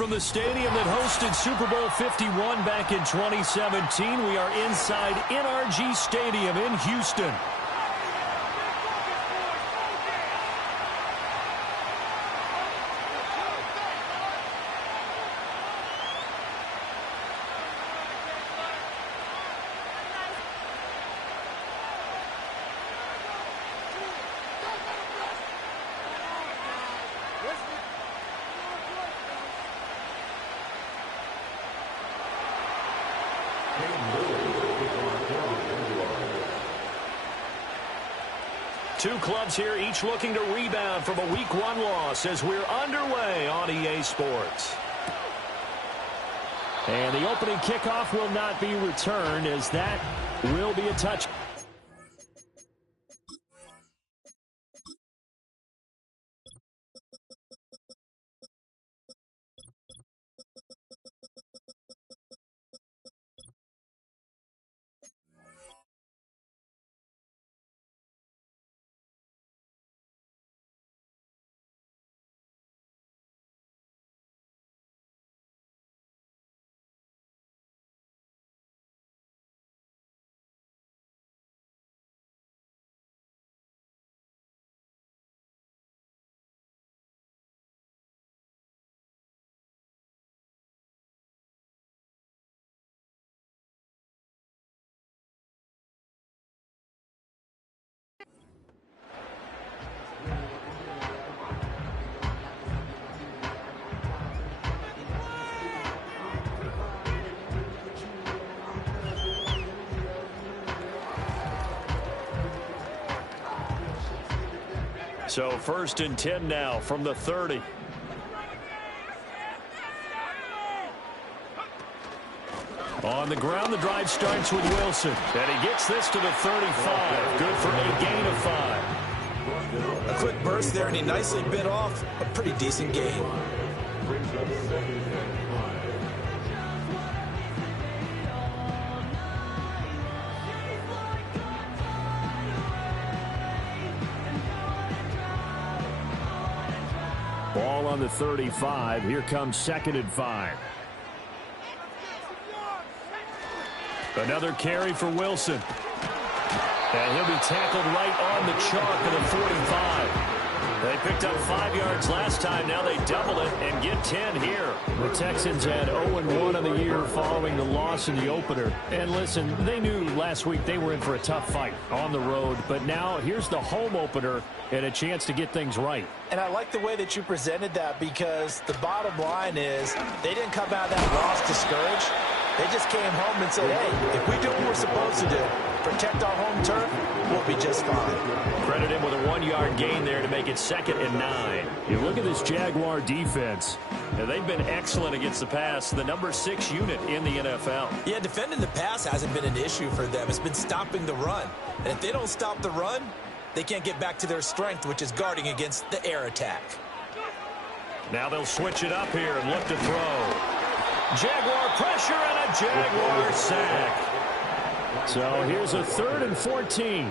from the stadium that hosted Super Bowl 51 back in 2017. We are inside NRG Stadium in Houston. Two clubs here, each looking to rebound from a Week 1 loss as we're underway on EA Sports. And the opening kickoff will not be returned, as that will be a touch. So 1st and 10 now from the 30. On the ground, the drive starts with Wilson. And he gets this to the 35. Good for a gain of 5. A quick burst there, and he nicely bit off a pretty decent gain. Ball on the 35. Here comes 2nd and 5. Another carry for Wilson. And he'll be tackled right on the chalk of the 45. They picked up 5 yards last time. Now they double it and get 10 here. The Texans had 0-1 on the year following the loss in the opener. And listen, they knew last week they were in for a tough fight on the road. But now here's the home opener and a chance to get things right. And I like the way that you presented that, because the bottom line is they didn't come out of that loss discouraged. They just came home and said, hey, if we do what we're supposed to do, protect our home turf, we'll be just fine. Credit him with a 1-yard gain there to make it 2nd and 9. You look at this Jaguar defense. Now, they've been excellent against the pass, the number 6 unit in the NFL. Yeah, defending the pass hasn't been an issue for them. It's been stopping the run. And if they don't stop the run, they can't get back to their strength, which is guarding against the air attack. Now they'll switch it up here and look to throw. Jaguar pressure and a Jaguar sack. So here's a 3rd and 14.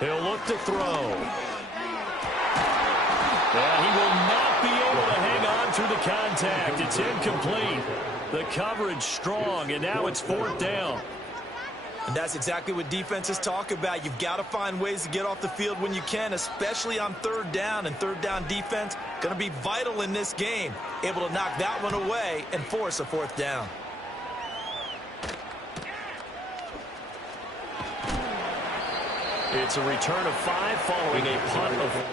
He'll look to throw. And he will not be able to hang on through the contact. It's incomplete. The coverage strong, and now it's 4th down. And that's exactly what defenses talk about. You've got to find ways to get off the field when you can, especially on 3rd down. And 3rd down defense going to be vital in this game. Able to knock that one away and force a 4th down. It's a return of 5 following a punt of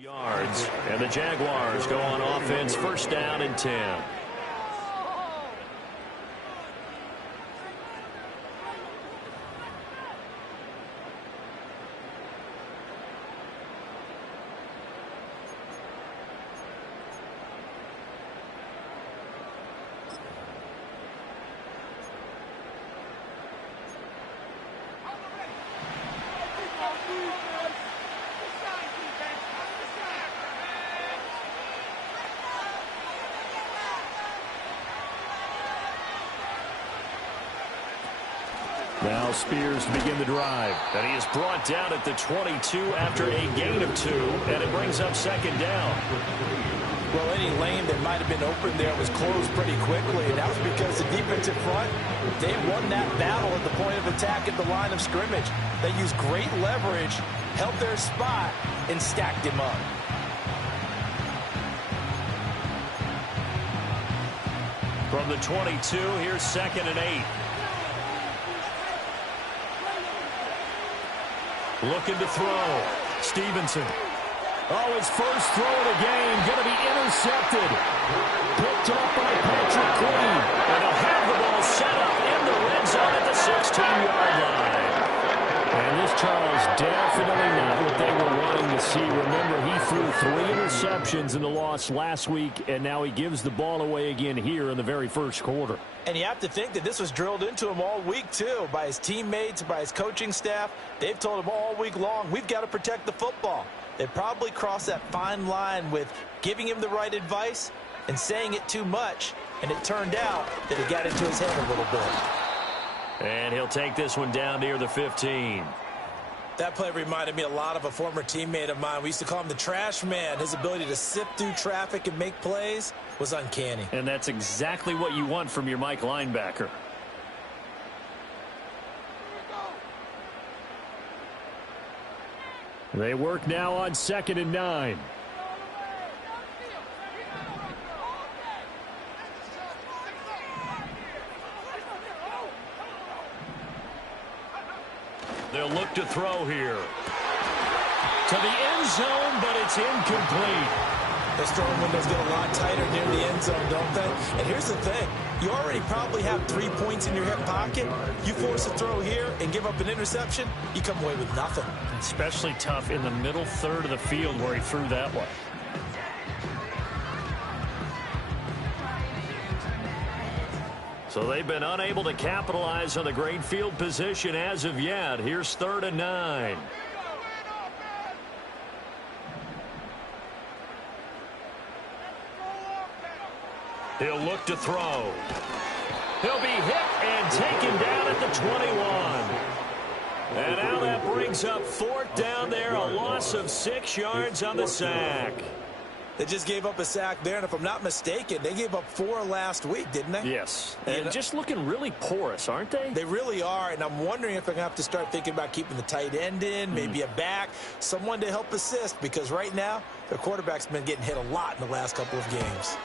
Yards, and the Jaguars go on offense, first down and 10. Now Spears to begin the drive. And he is brought down at the 22 after a gain of 2, and it brings up second down. Well, any lane that might have been open there was closed pretty quickly, and that was because the defensive front, they won that battle at the point of attack at the line of scrimmage. They used great leverage, held their spot, and stacked him up. From the 22, here's second and 8. Looking to throw. Stevenson. Oh, his first throw of the game. Going to be intercepted. Picked up by Patrick Queen. And he'll have the ball set up in the red zone at the 16-yard line. And this, Charles, definitely not what they were wanting to see. Remember, he threw 3 interceptions in the loss last week, and now he gives the ball away again here in the very first quarter. And you have to think that this was drilled into him all week, too, by his teammates, by his coaching staff. They've told him all week long, we've got to protect the football. They probably crossed that fine line with giving him the right advice and saying it too much, and it turned out that it got into his head a little bit. And he'll take this one down near the 15. That play reminded me a lot of a former teammate of mine. We used to call him the trash man. His ability to sift through traffic and make plays was uncanny. And that's exactly what you want from your Mike linebacker. They work now on 2nd and 9. They'll look to throw here. To the end zone, but it's incomplete. Those throwing windows get a lot tighter near the end zone, don't they? And here's the thing. You already probably have 3 points in your hip pocket. You force a throw here and give up an interception, you come away with nothing. Especially tough in the middle third of the field where he threw that one. So they've been unable to capitalize on the great field position as of yet. Here's 3rd and 9. He'll look to throw. He'll be hit and taken down at the 21. And now that brings up 4th down there, a loss of 6 yards on the sack. They just gave up a sack there, and if I'm not mistaken, they gave up 4 last week, didn't they? Yes, and just looking really porous, aren't they? They really are, and I'm wondering if they're going to have to start thinking about keeping the tight end in, maybe a back, someone to help assist, because right now, their quarterback's been getting hit a lot in the last couple of games.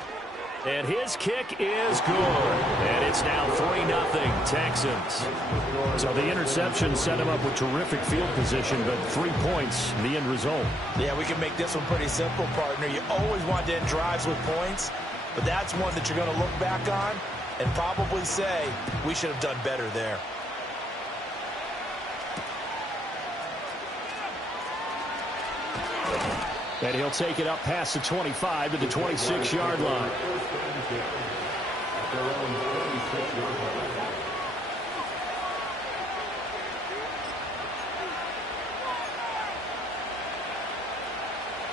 And his kick is good. And it's now 3-0 Texans. So the interception set him up with terrific field position, but 3 points, the end result. Yeah, we can make this one pretty simple, partner. You always want to end drives with points, but that's one that you're going to look back on and probably say, we should have done better there. And he'll take it up past the 25 to the 26-yard line.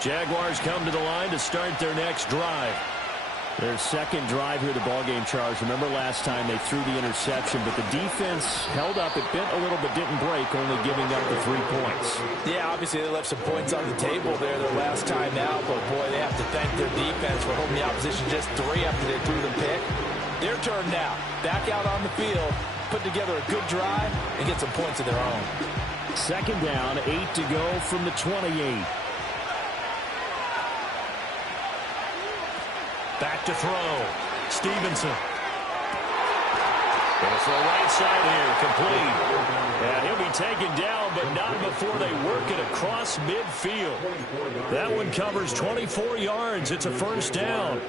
Jaguars come to the line to start their next drive. Their second drive here, the ballgame, Charles. Remember last time they threw the interception, but the defense held up. It bent a little but didn't break, only giving up the 3 points. Yeah, obviously they left some points on the table there their last time out, but boy, they have to thank their defense for holding the opposition just 3 after they threw the pick. Their turn now. Back out on the field, put together a good drive, and get some points of their own. Second down, 8 to go from the 28. Back to throw. Stevenson. Goes for the right side here, complete. And he'll be taken down, but not before they work it across midfield. That one covers 24 yards. It's a first down.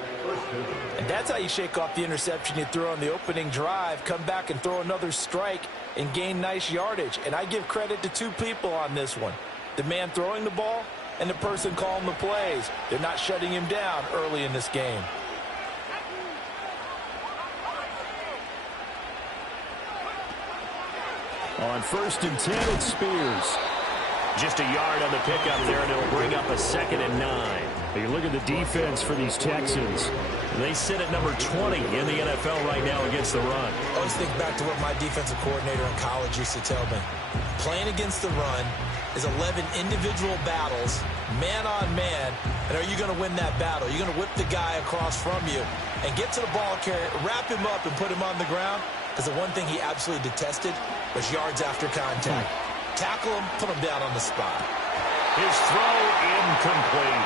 And that's how you shake off the interception you threw on the opening drive, come back and throw another strike and gain nice yardage. And I give credit to two people on this one. The man throwing the ball and the person calling the plays. They're not shutting him down early in this game. On 1st and 10, it's Spears. Just a yard on the pickup there, and it'll bring up a 2nd and 9. You look at the defense for these Texans. They sit at number 20 in the NFL right now against the run. I always think back to what my defensive coordinator in college used to tell me. Playing against the run is 11 individual battles, man on man, and are you going to win that battle? You're going to whip the guy across from you and get to the ball carrier, wrap him up, and put him on the ground. Because the one thing he absolutely detested was yards after contact. Tackle him, put him down on the spot. His throw incomplete.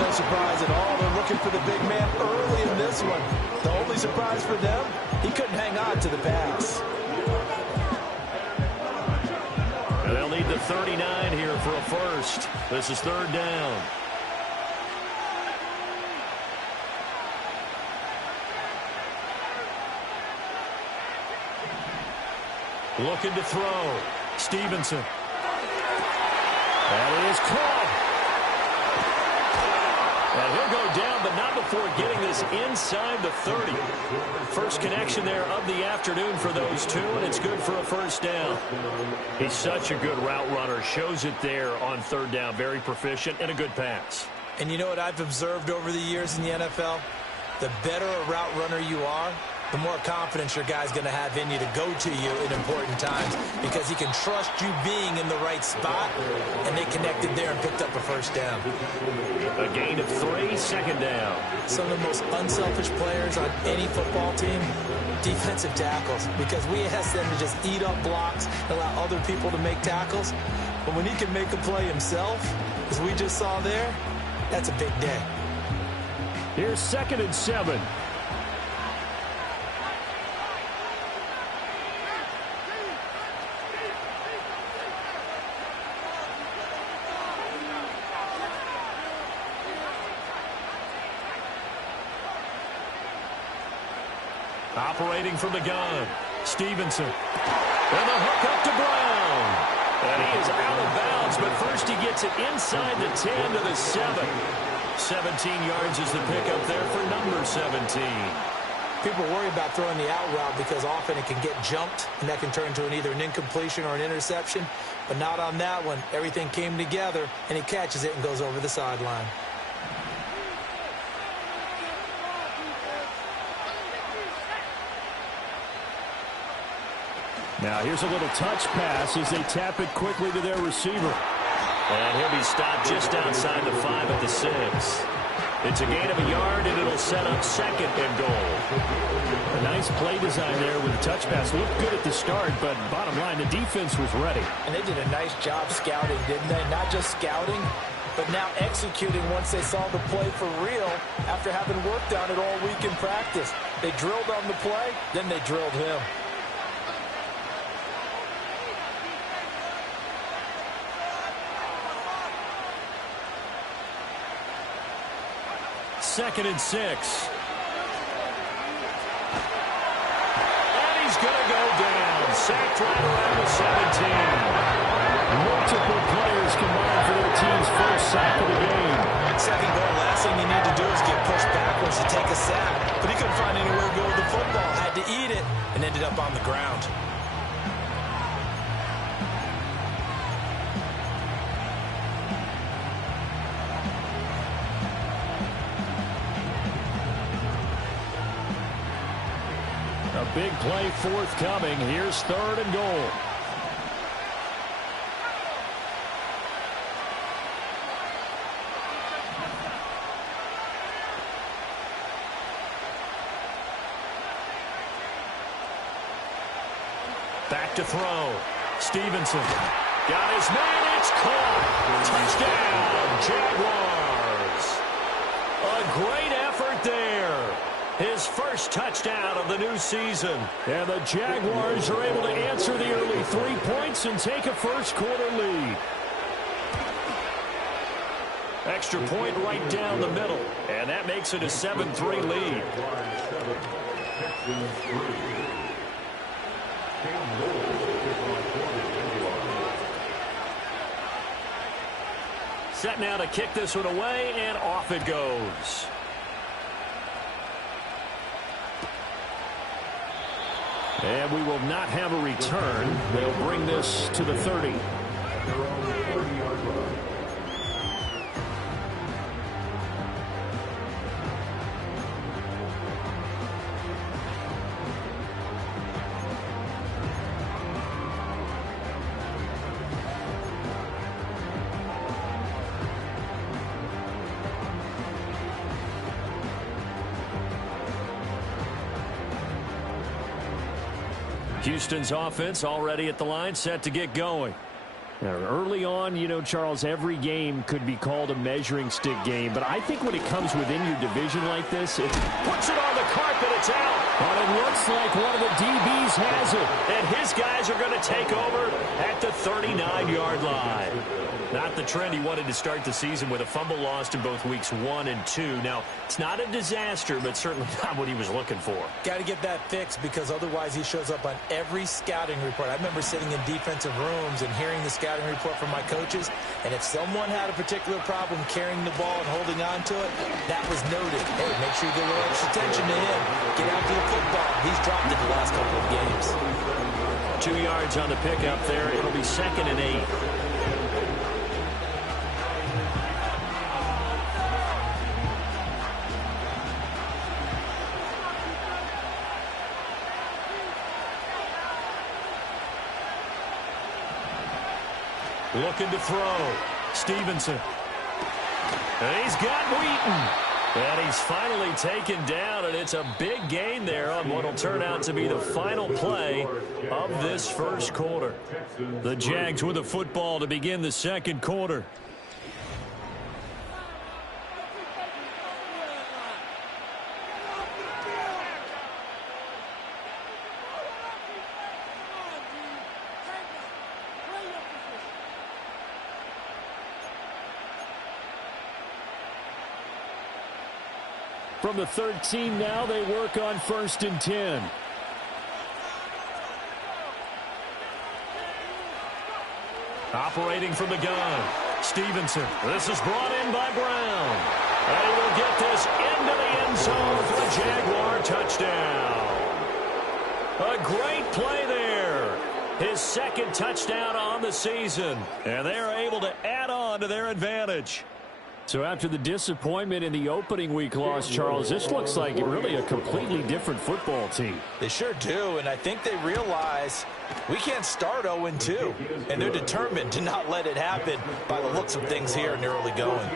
No surprise at all. They're looking for the big man early in this one. The only surprise for them, he couldn't hang on to the pass. And they'll need the 39 here for a first. This is 3rd down. Looking to throw. Stevenson. And it is caught. And he'll go down, but not before getting this inside the 30. First connection there of the afternoon for those two, and it's good for a first down. He's such a good route runner. Shows it there on 3rd down. Very proficient and a good pass. And you know what I've observed over the years in the NFL? The better a route runner you are, the more confidence your guy's going to have in you to go to you in important times because he can trust you being in the right spot, and they connected there and picked up a first down. A gain of 3, 2nd down. Some of the most unselfish players on any football team, defensive tackles, because we ask them to just eat up blocks and allow other people to make tackles. But when he can make a play himself, as we just saw there, that's a big day. Here's 2nd and 7. Operating from the gun, Stevenson. And the hook up to Brown. And he is out of bounds, but first he gets it inside the 10 to the 7. 17 yards is the pickup there for number 17. People worry about throwing the out route because often it can get jumped, and that can turn into either an incompletion or an interception. But not on that one. Everything came together, and he catches it and goes over the sideline. Now here's a little touch pass as they tap it quickly to their receiver. And he'll be stopped just outside the 5 at the 6. It's a gain of a yard, and it'll set up 2nd and goal. A nice play design there with the touch pass. Looked good at the start, but bottom line, the defense was ready. And they did a nice job scouting, didn't they? Not just scouting, but now executing once they saw the play for real after having worked on it all week in practice. They drilled on the play, then they drilled him. Second and 6. And he's going to go down. Sacked right around the 17. Multiple players combined for their team's first sack of the game. 2nd goal, last thing you need to do is get pushed backwards to take a sack. But he couldn't find anywhere to go with the football. Had to eat it and ended up on the ground. A big play forthcoming. Here's 3rd and goal. Back to throw. Stevenson. Got his man. It's caught. Touchdown, Jaguars. A great effort there. His first touchdown of the new season. And the Jaguars are able to answer the early 3 points and take a first-quarter lead. Extra point right down the middle. And that makes it a 7-3 lead. Set now to kick this one away, and off it goes. And we will not have a return. They'll bring this to the 30. Houston's offense already at the line, set to get going. Now, early on, you know, Charles, every game could be called a measuring stick game. But I think when it comes within your division like this, it puts it on the carpet, it's out. But it looks like one of the DBs has it. And his guys are going to take over at the 39-yard line. Not the trend he wanted to start the season with a fumble lost in both weeks 1 and 2. Now, it's not a disaster, but certainly not what he was looking for. Got to get that fixed because otherwise he shows up on every scouting report. I remember sitting in defensive rooms and hearing the scouting report from my coaches, and if someone had a particular problem carrying the ball and holding on to it, that was noted. Hey, make sure you give a little extra attention to him. Get out to the football. He's dropped it the last couple of games. 2 yards on the pickup there. It'll be 2nd and 8. Looking to throw. Stevenson. And he's got Wheaton. And he's finally taken down, and it's a big gain there on what will turn out to be the final play of this first quarter. The Jags with the football to begin the second quarter. From the 13 now, they work on 1st and 10. Operating from the gun, Stevenson. This is brought in by Brown. And he will get this into the end zone for the Jaguar touchdown. A great play there. His 2nd touchdown on the season. And they are able to add on to their advantage. So after the disappointment in the opening week loss, Charles, this looks like really a completely different football team. They sure do, and I think they realize we can't start 0-2, and they're determined to not let it happen by the looks of things here in the early going.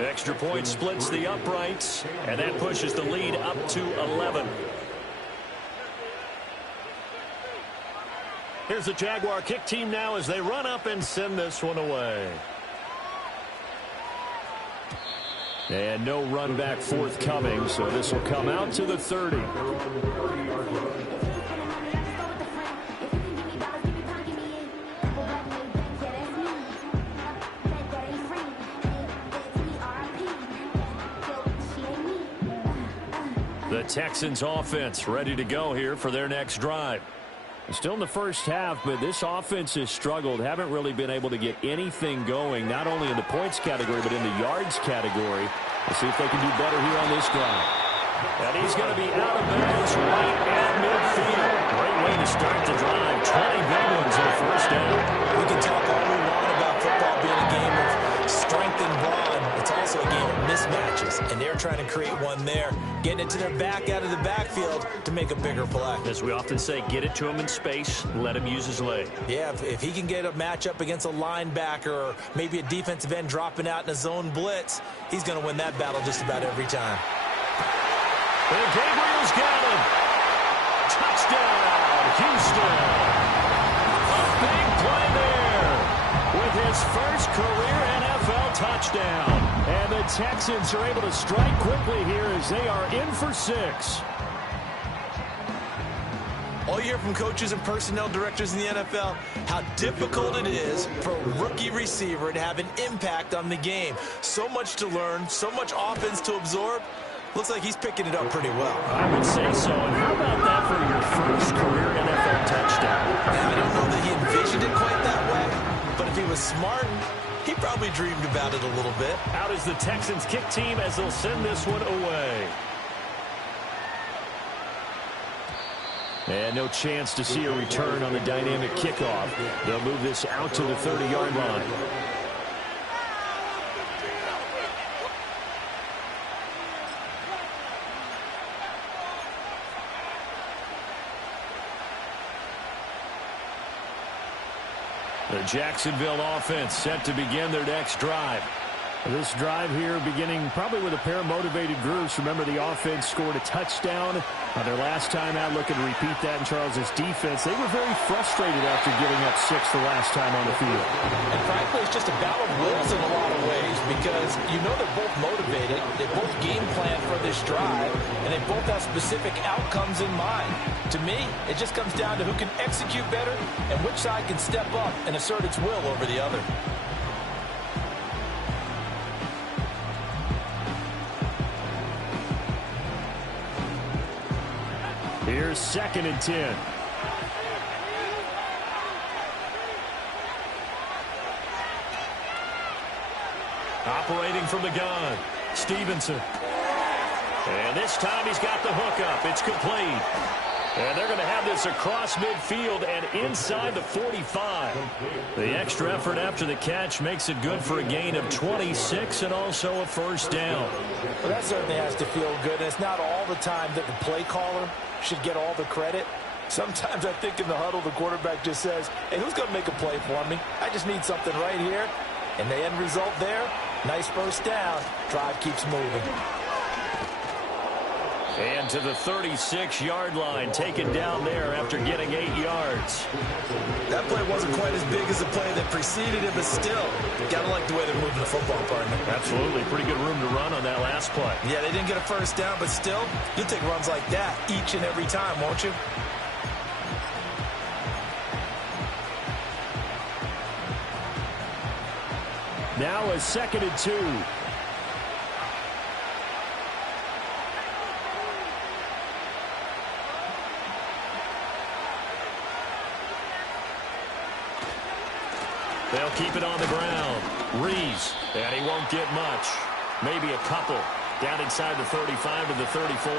Extra point splits the uprights, and that pushes the lead up to 11. Here's the Jaguar kick team now as they run up and send this one away. And no run back forthcoming, so this will come out to the 30. The Texans offense ready to go here for their next drive. Still in the first half, but this offense has struggled. Haven't really been able to get anything going, not only in the points category, but in the yards category. We'll see if they can do better here on this drive. And he's going to be out of bounds right at midfield. Great way to start the drive. 20 big ones in the first down. We can talk all we want about football being a game of strength and brawn. It's also a game of mismatches, and they're trying to create one there, getting it to their back out of the backfield to make a bigger play. As we often say, get it to him in space, let him use his leg. Yeah, if he can get a matchup against a linebacker or maybe a defensive end dropping out in a zone blitz, he's going to win that battle just about every time. And Gabriel's got him. Touchdown, Houston. A big play there with his first career NFL touchdown. And the Texans are able to strike quickly here as they are in for 6. All you hear from coaches and personnel directors in the NFL, how difficult it is for a rookie receiver to have an impact on the game. So much to learn, so much offense to absorb. Looks like he's picking it up pretty well. I would say so. And how about that for your first career NFL touchdown? Now, I don't know that he envisioned it quite that way, but if he was smart, he probably dreamed about it a little bit. Out is the Texans kick team as they'll send this one away. And no chance to see a return on the dynamic kickoff. They'll move this out to the 30-yard line. The Jacksonville offense set to begin their next drive. This drive here beginning probably with a pair of motivated groups. Remember, the offense scored a touchdown on their last time out, looking to repeat that in Charles's defense. They were very frustrated after giving up 6 the last time on the field. And frankly, it's just a battle of wills in a lot of ways because you know they're both motivated. They both game plan for this drive, and they both have specific outcomes in mind. To me, it just comes down to who can execute better and which side can step up and assert its will over the other. Here's 2nd and 10. Operating from the gun, Stevenson. And this time he's got the hook up. It's complete. And they're going to have this across midfield and inside the 45. The extra effort after the catch makes it good for a gain of 26 and also a first down. Well, that certainly has to feel good. And it's not all the time that the play caller should get all the credit. Sometimes I think in the huddle the quarterback just says, hey, who's going to make a play for me? I just need something right here. And the end result there, nice first down. Drive keeps moving. And to the 36-yard line, taken down there after getting 8 yards. That play wasn't quite as big as the play that preceded it, but still, gotta like the way they're moving the football, partner. Absolutely. Pretty good room to run on that last play. Yeah, they didn't get a first down, but still, you'll take runs like that each and every time, won't you? Now a 2nd and 2. They'll keep it on the ground. Rees, and he won't get much. Maybe a couple. Down inside the 35 to the 34.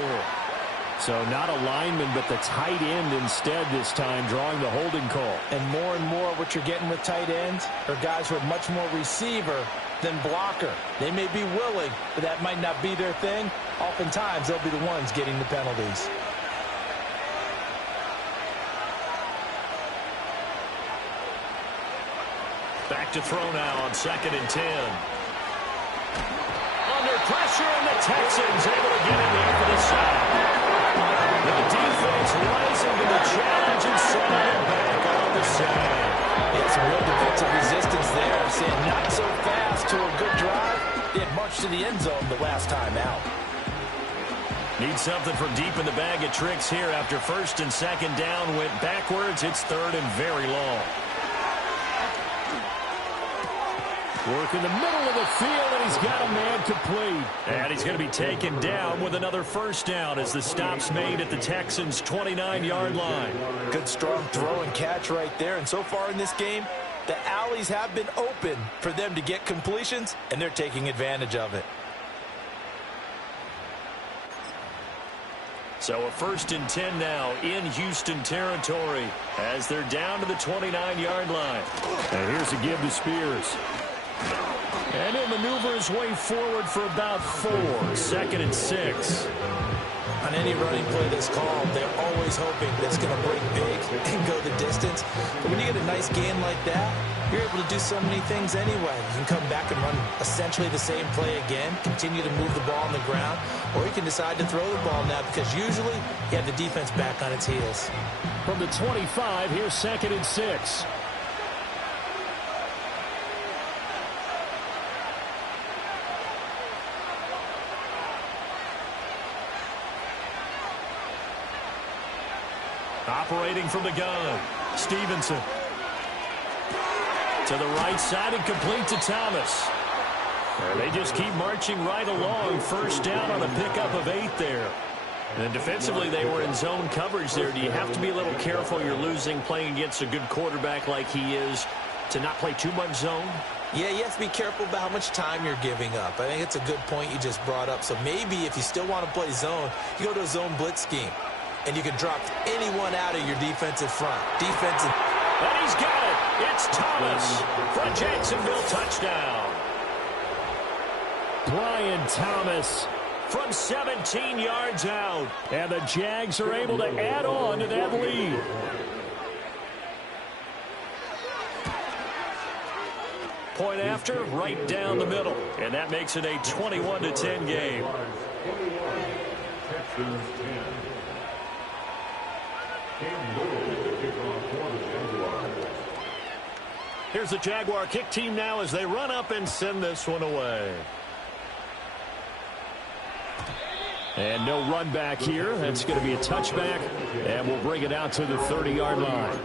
So not a lineman, but the tight end instead this time, drawing the holding call. And more what you're getting with tight ends are guys who are much more receiver than blocker. They may be willing, but that might not be their thing. Oftentimes, they'll be the ones getting the penalties. Back to throw now on 2nd and 10. Under pressure, and the Texans able to get in there for the sack. The defense rising to the challenge and sending it back on the sack. Yeah, some real defensive resistance there. Saying not so fast to a good drive. They had marched to the end zone the last time out. Need something from deep in the bag of tricks here after 1st and 2nd down went backwards. It's 3rd and very long. Work in the middle of the field, and he's got a man complete. And he's going to be taken down with another first down as the stop's made at the Texans' 29-yard line. Good strong throw and catch right there. And so far in this game, the alleys have been open for them to get completions, and they're taking advantage of it. So a 1st and 10 now in Houston territory as they're down to the 29-yard line. And here's a give to Spears. And he'll maneuver his way forward for about 4. 2nd and 6. On any running play that's called, they're always hoping that it's going to break big and go the distance. But when you get a nice gain like that, you're able to do so many things anyway. You can come back and run essentially the same play again, continue to move the ball on the ground, or you can decide to throw the ball now because usually you have the defense back on its heels. From the 25, here's 2nd and 6. Operating from the gun, Stevenson. To the right side and complete to Thomas. They just keep marching right along. First down on a pickup of 8 there. And defensively, they were in zone coverage there. Do you have to be a little careful? You're losing playing against a good quarterback like he is to not play too much zone? Yeah, you have to be careful about how much time you're giving up. I think it's a good point you just brought up. So maybe if you still want to play zone, you go to a zone blitz scheme. And you can drop anyone out of your defensive front. Defensive. And he's got it. It's Thomas for a Jacksonville touchdown. Brian Thomas from 17 yards out. And the Jags are able to add on to that lead. Point after, right down the middle. And that makes it a 21-10 game. Here's the Jaguar kick team now as they run up and send this one away. And no run back here. That's going to be a touchback. And we'll bring it out to the 30-yard line.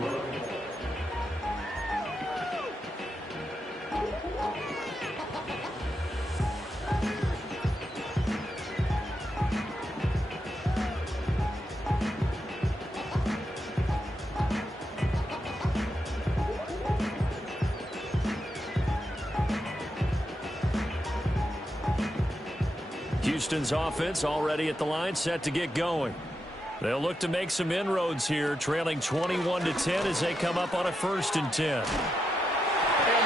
Houston's offense already at the line, set to get going. They'll look to make some inroads here, trailing 21-10 as they come up on a 1st and 10. And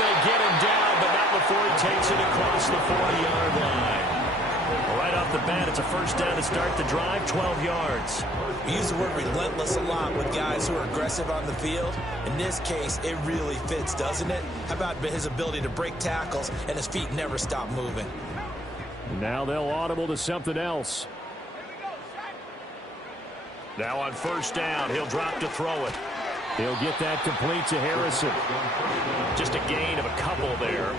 they get him down, but not before he takes it across the 40-yard line. Right off the bat, it's a first down to start the drive, 12 yards. We use the word relentless a lot with guys who are aggressive on the field. In this case, it really fits, doesn't it? How about his ability to break tackles and his feet never stop moving? Now they'll audible to something else. Now on first down, he'll drop to throw it. He'll get that complete to Harrison. Just a gain of a couple there,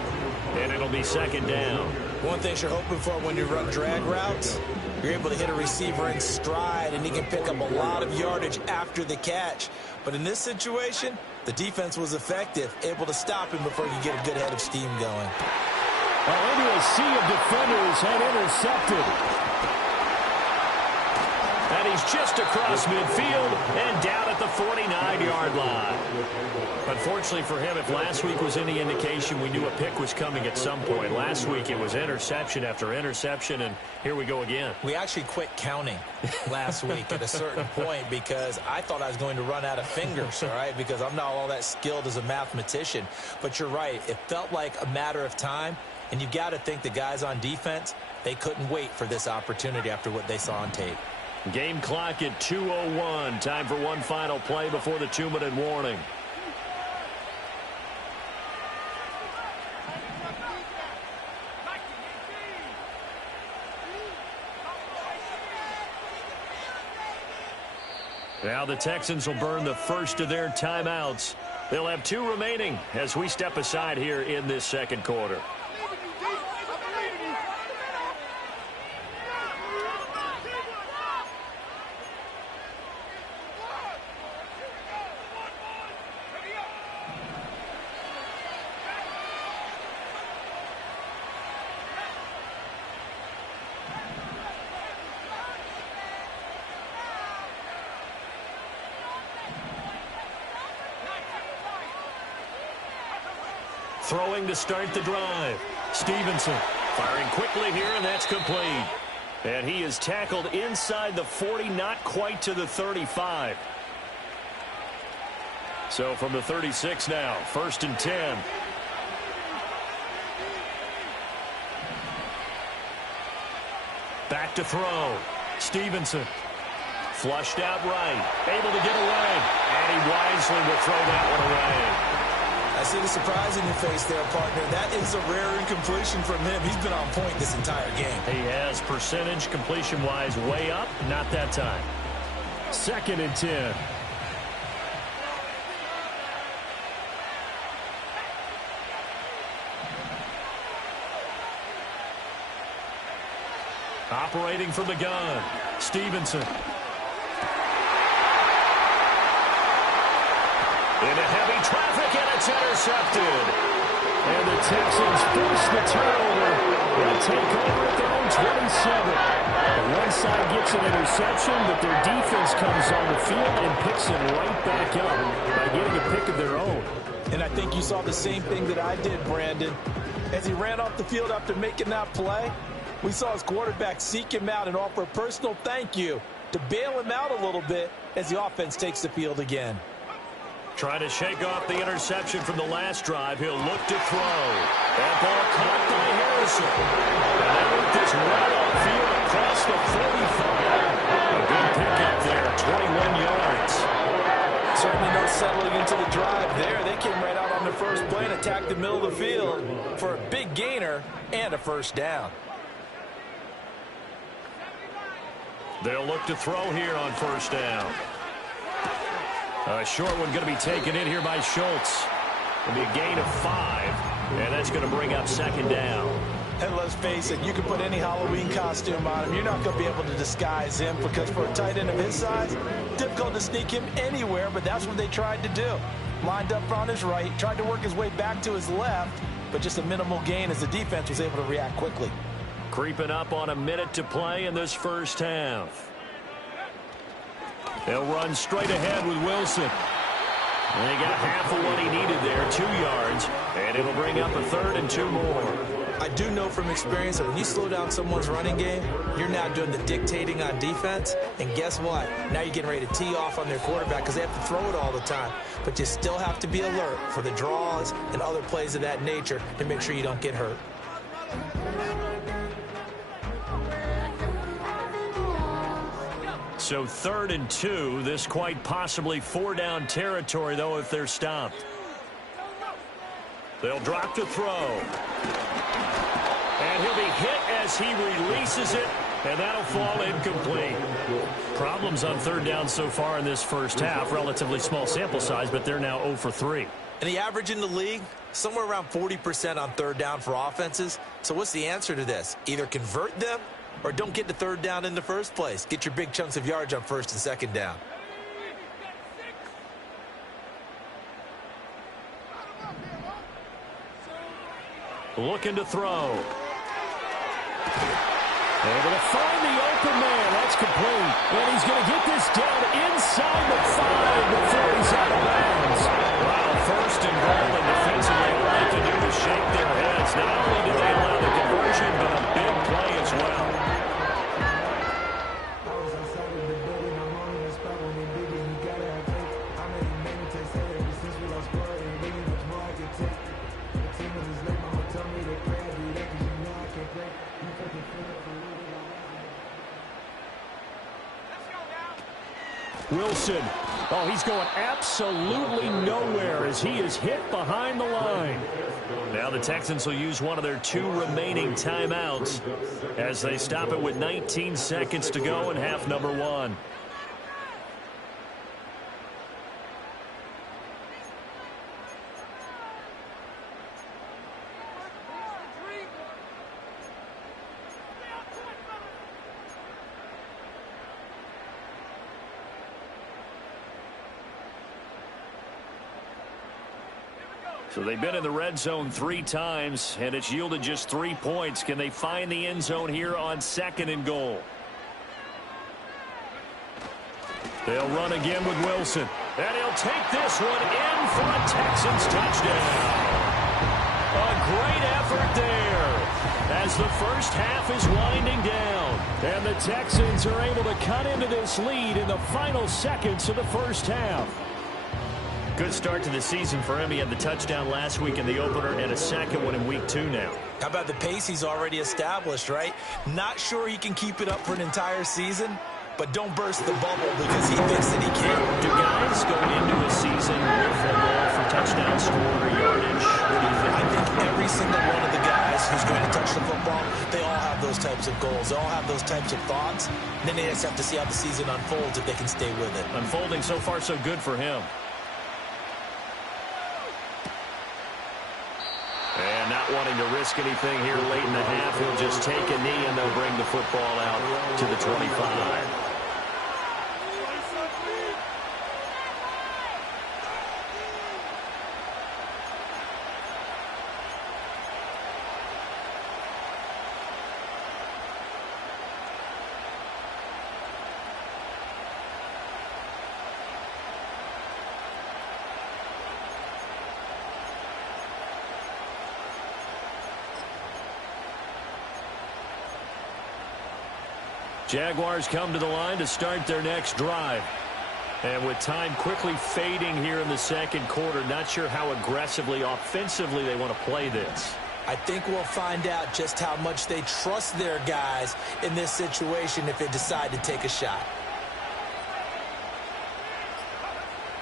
and it'll be 2nd down. One thing you're hoping for when you run drag routes, you're able to hit a receiver in stride, and he can pick up a lot of yardage after the catch. But in this situation, the defense was effective, able to stop him before you get a good head of steam going. Well, into a sea of defenders and intercepted. And he's just across midfield and down at the 49-yard line. Unfortunately for him, if last week was any indication, we knew a pick was coming at some point. Last week it was interception after interception, and here we go again. We actually quit counting last week at a certain point because I thought I was going to run out of fingers, all right, because I'm not all that skilled as a mathematician. But you're right. It felt like a matter of time, and you've got to think the guys on defense, they couldn't wait for this opportunity after what they saw on tape. Game clock at 2:01. Time for one final play before the 2-minute warning. Now the Texans will burn the first of their timeouts. They'll have 2 remaining as we step aside here in this second quarter. Throwing to start the drive. Stevenson firing quickly here, and that's complete. And he is tackled inside the 40, not quite to the 35. So from the 36 now, 1st and 10. Back to throw. Stevenson. Flushed out right. Able to get away. And he wisely will throw that one away. I see the surprise in your face there, partner. That is a rare incompletion from him. He's been on point this entire game. He has percentage completion-wise way up. Not that time. 2nd and 10. Operating from the gun. Stevenson. Into heavy traffic, and it's intercepted. And the Texans force the turnover. They'll take over at their own 27. The one side gets an interception, but their defense comes on the field and picks them right back up by getting a pick of their own. And I think you saw the same thing that I did, Brandon. As he ran off the field after making that play, we saw his quarterback seek him out and offer a personal thank you to bail him out a little bit as the offense takes the field again. Trying to shake off the interception from the last drive. He'll look to throw. That ball caught by Harrison. And that looked this right upfield across the 45. A good pickup there, 21 yards. Certainly no settling into the drive there. They came right out on the first play and attacked the middle of the field for a big gainer and a first down. They'll look to throw here on first down. A short one going to be taken in here by Schultz. It'll be a gain of 5, and that's going to bring up second down. And let's face it, you can put any Halloween costume on him. You're not going to be able to disguise him because for a tight end of his size, difficult to sneak him anywhere, but that's what they tried to do. Lined up on his right, tried to work his way back to his left, but just a minimal gain as the defense was able to react quickly. Creeping up on a minute to play in this first half. They'll run straight ahead with Wilson. And they got half of what he needed there, 2 yards, and it'll bring up a third and 2 more. I do know from experience that when you slow down someone's running game, you're now doing the dictating on defense. And guess what? Now you're getting ready to tee off on their quarterback because they have to throw it all the time. But you still have to be alert for the draws and other plays of that nature to make sure you don't get hurt. So 3rd and 2, this quite possibly 4-down territory, though, if they're stopped. They'll drop to throw. And he'll be hit as he releases it, and that'll fall incomplete. Problems on 3rd down so far in this first half. Relatively small sample size, but they're now 0 for 3. And the average in the league, somewhere around 40% on 3rd down for offenses. So what's the answer to this? Either convert them or don't get the 3rd down in the first place. Get your big chunks of yards on 1st and 2nd down. Looking to throw. Able to find the open man. That's complete. And he's going to get this down inside the 5 before he's out of bounds. Wow, 1st and goal, and defensively all they can do is shake their heads. Not only did they allow the conversion, but a big play as well. Wilson, oh, he's going absolutely nowhere as he is hit behind the line. Now the Texans will use one of their 2 remaining timeouts as they stop it with 19 seconds to go in half number 1. So they've been in the red zone 3 times, and it's yielded just 3 points. Can they find the end zone here on 2nd and goal? They'll run again with Wilson. And he'll take this one in for a Texans touchdown. A great effort there as the first half is winding down. And the Texans are able to cut into this lead in the final seconds of the first half. Good start to the season for him. He had the touchdown last week in the opener and a second one in week 2 now. How about the pace he's already established, right? Not sure he can keep it up for an entire season, but don't burst the bubble because he thinks that he can. Do guys going into a season with a goal for touchdown score or yardage? What do you think? I think every single one of the guys who's going to touch the football, they all have those types of goals. They all have those types of thoughts. And then they just have to see how the season unfolds if they can stay with it. Unfolding so far so good for him. And not wanting to risk anything here late in the half, he'll just take a knee and they'll bring the football out to the 25. Jaguars come to the line to start their next drive. And with time quickly fading here in the second quarter, not sure how aggressively, offensively they want to play this. I think we'll find out just how much they trust their guys in this situation if they decide to take a shot.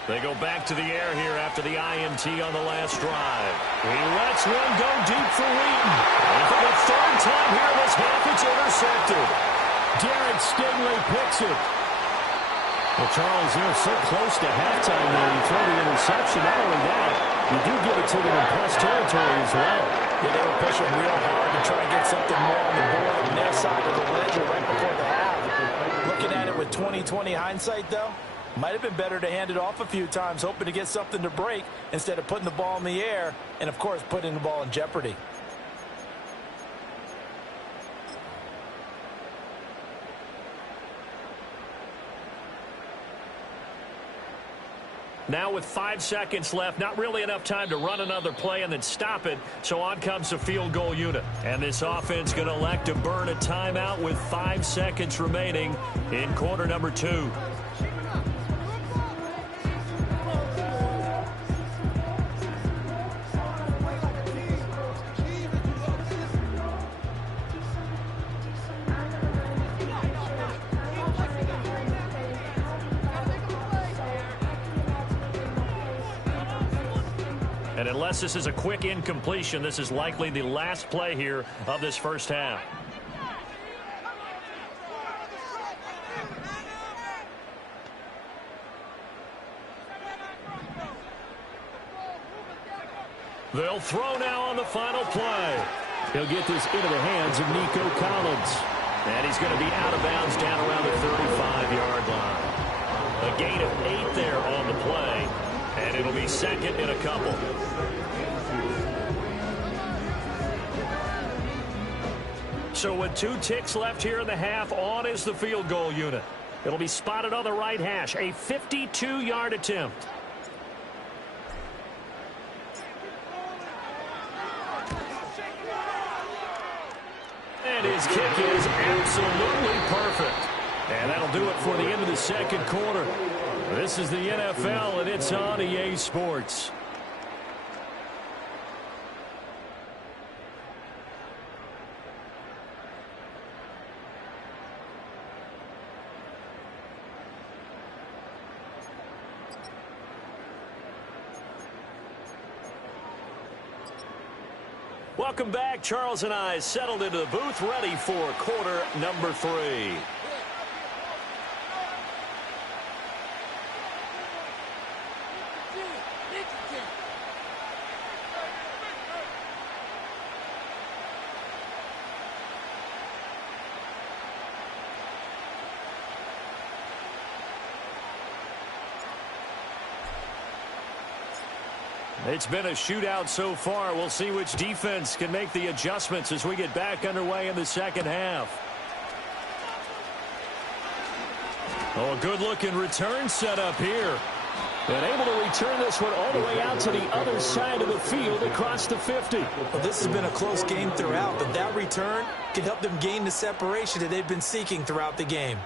They go back to the air here after the INT on the last drive. He lets one go deep for Wheaton. And for the third time here in this half, it's intercepted. Derek Stingley picks it. Well, Charles, so close to halftime there. You throw the interception. Not only that, you do give it to them in plus territory as well. Yeah, they were pushing real hard to try and get something more on the board on their side of the ledger right before the half. Looking at it with 20/20 hindsight, though, might have been better to hand it off a few times, hoping to get something to break instead of putting the ball in the air and, of course, putting the ball in jeopardy. Now with 5 seconds left, not really enough time to run another play and then stop it. So on comes the field goal unit. And this offense going to elect to burn a timeout with 5 seconds remaining in quarter number 2. And unless this is a quick incompletion, this is likely the last play here of this first half. They'll throw now on the final play. He'll get this into the hands of Nico Collins. And he's going to be out of bounds down around the 35-yard line. A gain of 8 there on the play. And it'll be second in a couple. So with 2 ticks left here in the half, on is the field goal unit. It'll be spotted on the right hash. A 52-yard attempt. And his kick is absolutely perfect. And that'll do it for the end of the second quarter. This is the NFL, and it's on EA Sports. Welcome back. Charles and I settled into the booth, ready for quarter number 3. It's been a shootout so far. We'll see which defense can make the adjustments as we get back underway in the second half. Oh, a good-looking return set up here. And able to return this one all the way out to the other side of the field across the 50. Well, this has been a close game throughout, but that return can help them gain the separation that they've been seeking throughout the game.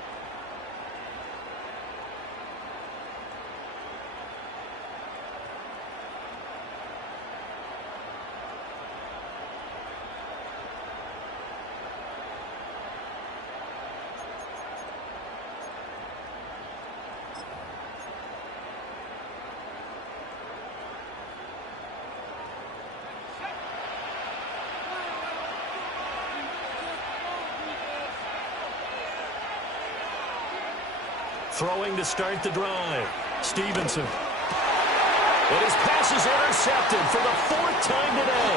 Throwing to start the drive. Stevenson. And his pass is intercepted for the 4th time today.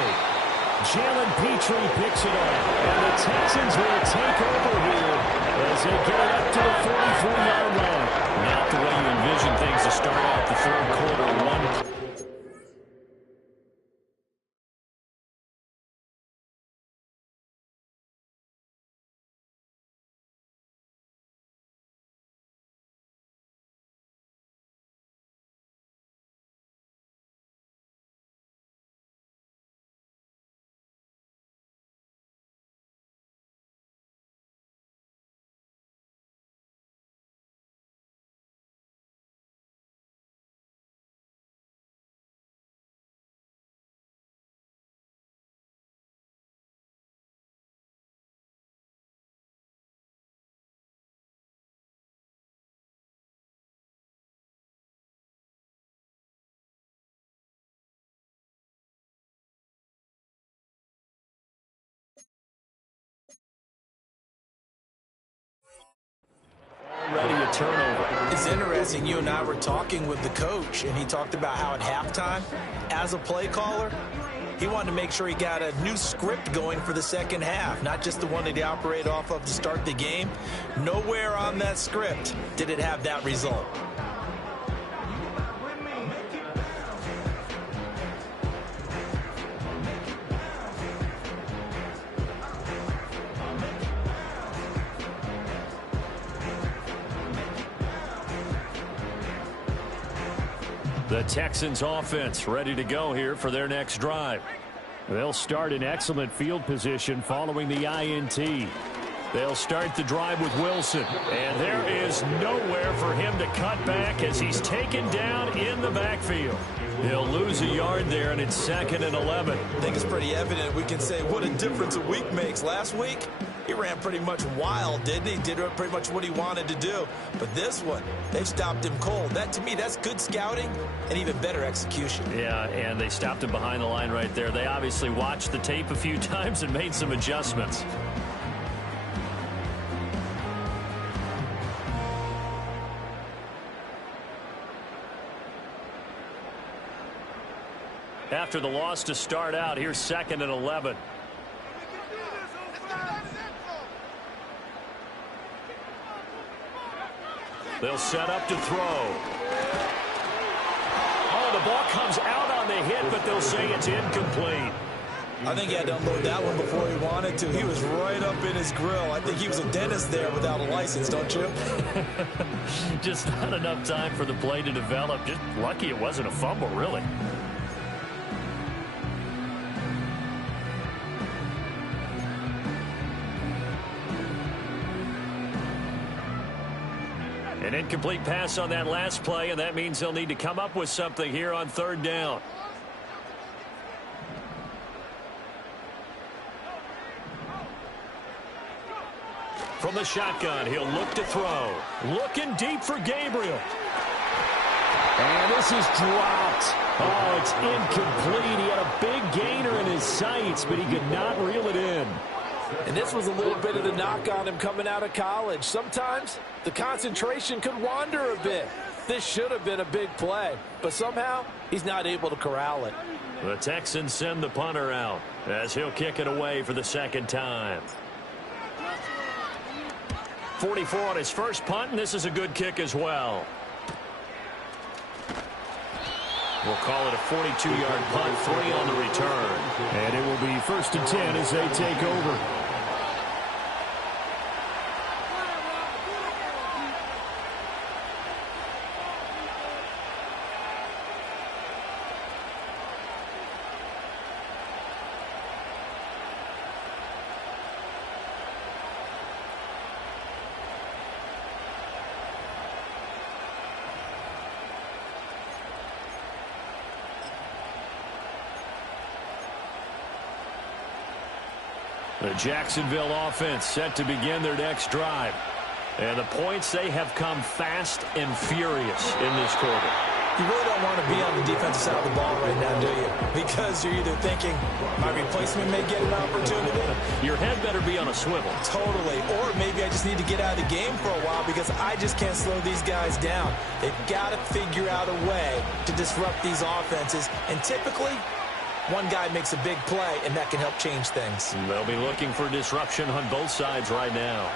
Jalen Petrie picks it up. And the Texans will take over here as they get it up to the 44-yard line. Not the way you envision things to start out the third quarter. turnover. It's interesting. You and I were talking with the coach, and he talked about how at halftime, as a play caller, he wanted to make sure he got a new script going for the second half, not just the one that he operated off of to start the game. Nowhere on that script did it have that result. The Texans offense ready to go here for their next drive. They'll start in excellent field position following the INT. They'll start the drive with Wilson. And there is nowhere for him to cut back as he's taken down in the backfield. He'll lose a yard there, and it's 2nd and 11. I think it's pretty evident. We can say what a difference a week makes. Last week, he ran pretty much wild, didn't he? Did pretty much what he wanted to do. But this one, they've stopped him cold. That, to me, that's good scouting and even better execution. Yeah, and they stopped him behind the line right there. They obviously watched the tape a few times and made some adjustments. After the loss to start out, here's 2nd and 11. They'll set up to throw. Oh, the ball comes out on the hit, but they'll say it's incomplete. I think he had to unload that one before he wanted to. He was right up in his grill. I think he was a dentist there without a license, don't you? Just not enough time for the play to develop. Just lucky it wasn't a fumble, really. An incomplete pass on that last play, and that means they'll need to come up with something here on 3rd down. From the shotgun, he'll look to throw. Looking deep for Gabriel. And this is dropped. Oh, it's incomplete. He had a big gainer in his sights, but he could not reel it in. And this was a little bit of the knock on him coming out of college. Sometimes the concentration could wander a bit. This should have been a big play, but somehow he's not able to corral it. The Texans send the punter out as he'll kick it away for the 2nd time. 44 on his first punt, and this is a good kick as well. We'll call it a 42-yard punt, 3 on the return. And it will be 1st and 10 as they take over. The Jacksonville offense set to begin their next drive. And the points, they have come fast and furious in this quarter. You really don't want to be on the defensive side of the ball right now, do you? Because you're either thinking, my replacement may get an opportunity. Your head better be on a swivel. Totally. Or maybe I just need to get out of the game for a while because I just can't slow these guys down. They've got to figure out a way to disrupt these offenses. And typically, one guy makes a big play, and that can help change things. They'll be looking for disruption on both sides right now.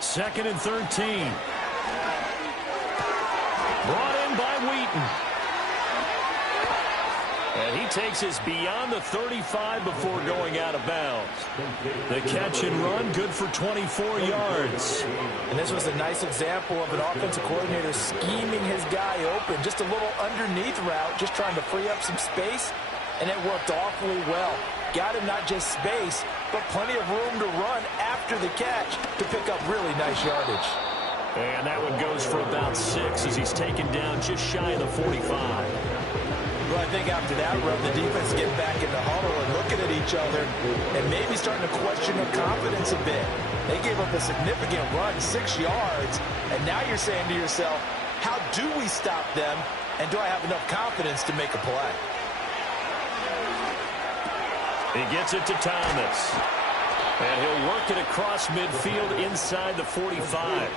Second and 13. Brought in by Wheaton. And he takes us beyond the 35 before going out of bounds. The catch and run, good for 24 yards. And this was a nice example of an offensive coordinator scheming his guy open. Just a little underneath route, just trying to free up some space. And it worked awfully well. Got him not just space, but plenty of room to run after the catch to pick up really nice yardage. And that one goes for about 6 as he's taken down just shy of the 45. Well, I think after that run, the defense get back in the huddle and looking at each other and maybe starting to question their confidence a bit. They gave up a significant run, 6 yards, and now you're saying to yourself, how do we stop them, and do I have enough confidence to make a play? He gets it to Thomas. And he'll work it across midfield inside the 45.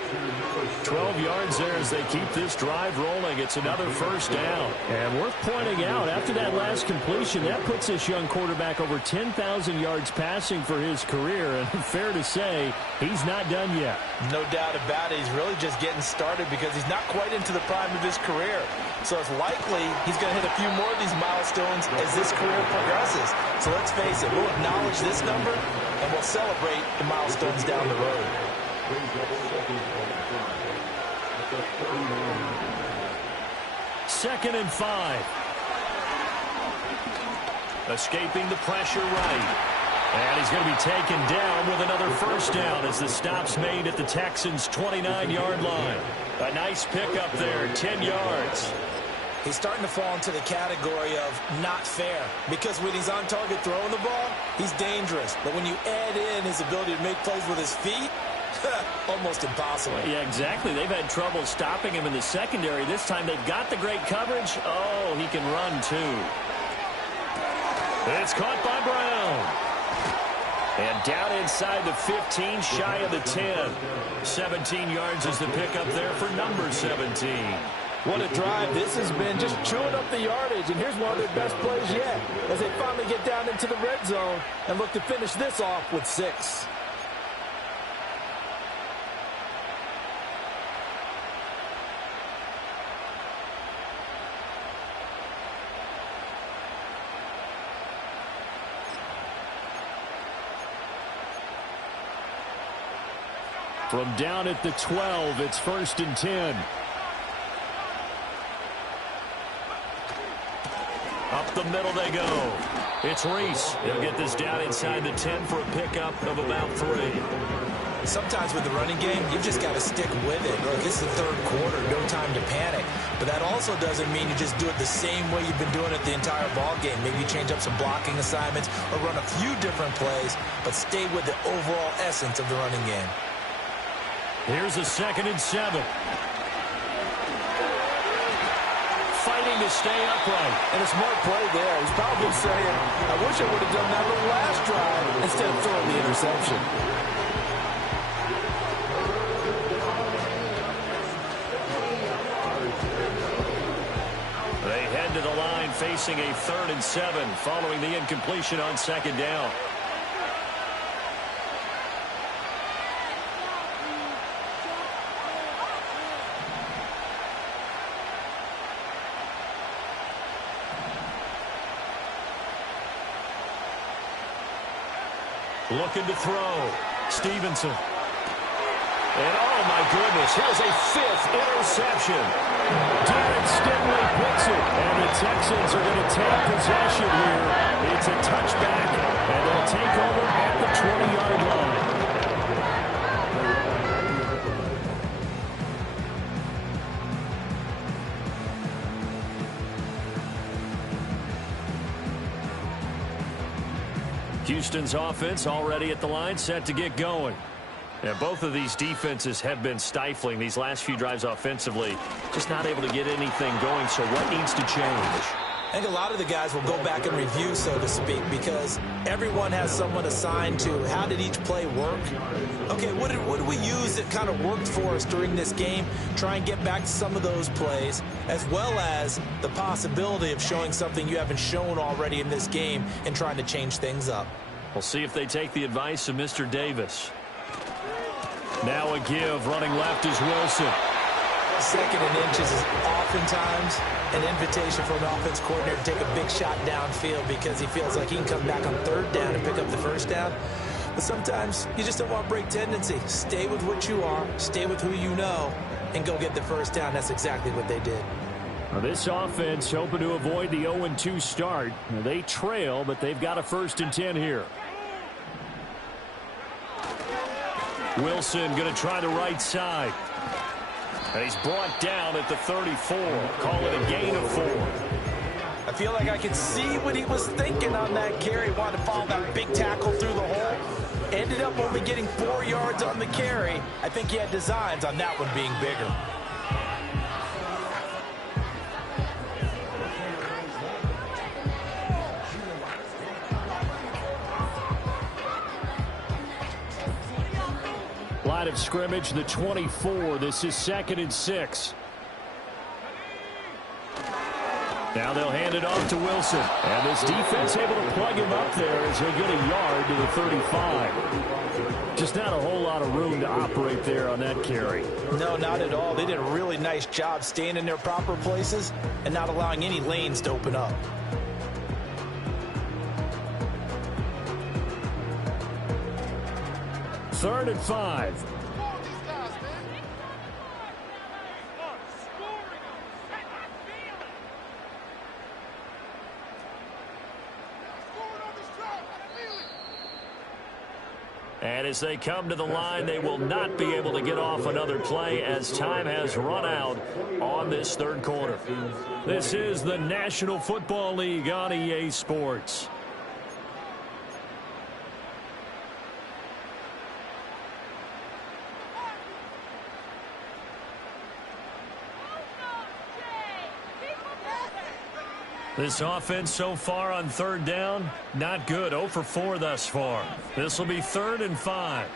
12 yards there as they keep this drive rolling. It's another first down. And worth pointing out, after that last completion, that puts this young quarterback over 10,000 yards passing for his career. And fair to say, he's not done yet. No doubt about it. He's really just getting started because he's not quite into the prime of his career. So it's likely he's going to hit a few more of these milestones as this career progresses. So let's face it, we'll acknowledge this number and we'll celebrate the milestones down the road. Second and 5. Escaping the pressure right. And he's going to be taken down with another first down as the stop's made at the Texans' 29-yard line. A nice pickup there, 10 yards. He's starting to fall into the category of not fair because when he's on target throwing the ball, he's dangerous. But when you add in his ability to make plays with his feet, almost impossible. Yeah, exactly. They've had trouble stopping him in the secondary. This time they've got the great coverage. Oh, he can run too. It's caught by Brown. And down inside the 15, shy of the 10. 17 yards is the pickup there for number 17. What a drive this has been, just chewing up the yardage. And here's one of their best plays yet as they finally get down into the red zone and look to finish this off with 6. From down at the 12, it's 1st and 10. Up the middle they go. It's Reese. He'll get this down inside the 10 for a pickup of about 3. Sometimes with the running game, you've just got to stick with it. Look, it's the third quarter, no time to panic. But that also doesn't mean you just do it the same way you've been doing it the entire ball game. Maybe you change up some blocking assignments or run a few different plays, but stay with the overall essence of the running game. Here's a 2nd and 7. Fighting to stay upright. And a smart play there. He's probably saying, I wish I would have done that little last drive instead of throwing the interception. They head to the line facing a 3rd and 7 following the incompletion on 2nd down. Looking to throw. Stevenson. And oh my goodness, here's a 5th interception. Derek Stingley picks it. And the Texans are going to take possession here. It's a touchback, and they'll take over at the 20-yard line. Houston's offense already at the line, set to get going. And both of these defenses have been stifling these last few drives offensively. Just not able to get anything going, so what needs to change? I think a lot of the guys will go back and review, so to speak, because everyone has someone assigned to how did each play work. Okay, what did we use that kind of worked for us during this game? Try and get back to some of those plays, as well as the possibility of showing something you haven't shown already in this game and trying to change things up. We'll see if they take the advice of Mr. Davis. Now a give, running left is Wilson. 2nd and inches is oftentimes an invitation for an offense coordinator to take a big shot downfield because he feels like he can come back on 3rd down and pick up the 1st down. But sometimes you just don't want to break tendency. Stay with what you are, stay with who you know, and go get the 1st down. That's exactly what they did. Now this offense hoping to avoid the 0-2 start. Now they trail, but they've got a 1st and 10 here. Wilson going to try the right side. And he's brought down at the 34. Call it a gain of 4. I feel like I could see what he was thinking on that carry. Wanted to follow that big tackle through the hole. Ended up only getting 4 yards on the carry. I think he had designs on that one being bigger. Line of scrimmage, the 24. This is 2nd and 6. Now they'll hand it off to Wilson. And this defense able to plug him up there as he'll get a yard to the 35. Just not a whole lot of room to operate there on that carry. No, not at all. They did a really nice job staying in their proper places and not allowing any lanes to open up. Third and 5. And as they come to the line, they will not be able to get off another play as time has run out on this third quarter. This is the National Football League on EA Sports. This offense so far on third down, not good. 0 for 4 thus far. This will be 3rd and 5.